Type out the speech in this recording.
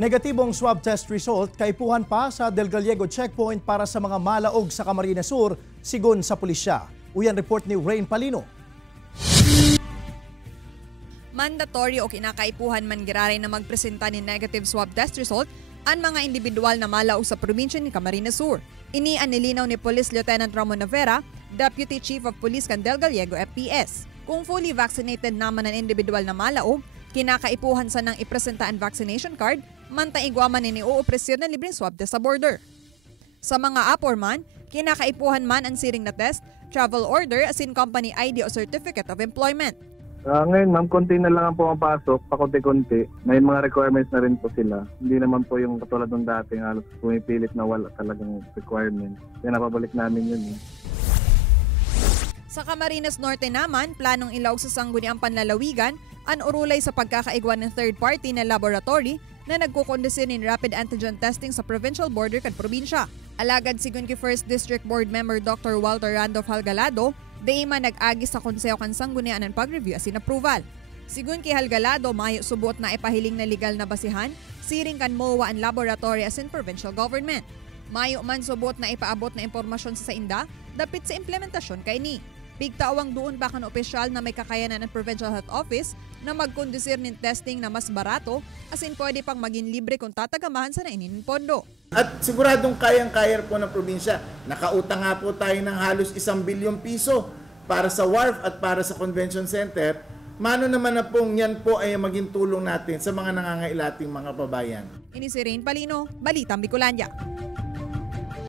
Negatibong swab test result kaipuhan pa sa Del Gallego checkpoint para sa mga malaog sa Camarines Sur, sigon sa pulisya. Uyan report ni Rain Palino. Mandatory o kinakaipuhan man giraray na magpresenta ni negative swab test result ang mga individual na malaog sa probinsya ni Camarines Sur. Ini ang nilinaw ni Police Lieutenant Ramon Navera, Deputy Chief of Police kan Del Gallego FPS. Kung fully vaccinated naman ang individual na malaog, kinakaipuhan sa nang ipresenta ang vaccination card, mantaigwaman ni uopresyon na libreng swab test sa border. Sa mga aporman, kinakaipuhan man ang siring na test, travel order as in company ID o Certificate of Employment. Ngayon ma'am, konti na lang ang pumapasok, pakunti-kunti. May mga requirements na rin po sila. Hindi naman po yung katulad ng dating halos pumipilit na wala talagang requirements. Kaya napabalik namin yun. Sa Camarines Norte naman, planong ilaog sa sangguniang panlalawigan ang urulay sa pagkakaigwa ng third party na laboratory na nagkukondisyon ng rapid antigen testing sa provincial border kan probinsya. Alagad sigun ki First District Board Member Dr. Walter Randolph Halgalado, deima nag-agi sa konseho kan sanggunian ang pag-review as in approval. Sigun ki Halgalado, mayo subot na ipahiling na legal na basihan, siring kan MOA ang laboratory as in provincial government. Mayo man subot na ipaabot na impormasyon sa inda, dapit sa implementasyon kay ni. Bigtaawang doon pa kan opisyal na may kakayanan ng Provincial Health Office na magkondisir ng testing na mas barato as in pwede pang maging libre kung tatagamahan sa nainin pondo. At siguradong kayang-kaya po ng probinsya. Nakautang nga po tayo ng halos 1 bilyong piso para sa wharf at para sa convention center. Mano naman na pong yan po ay maging tulong natin sa mga nangangailating mga pabayan. Ini si Rain Palino, Balitang Bicolandia.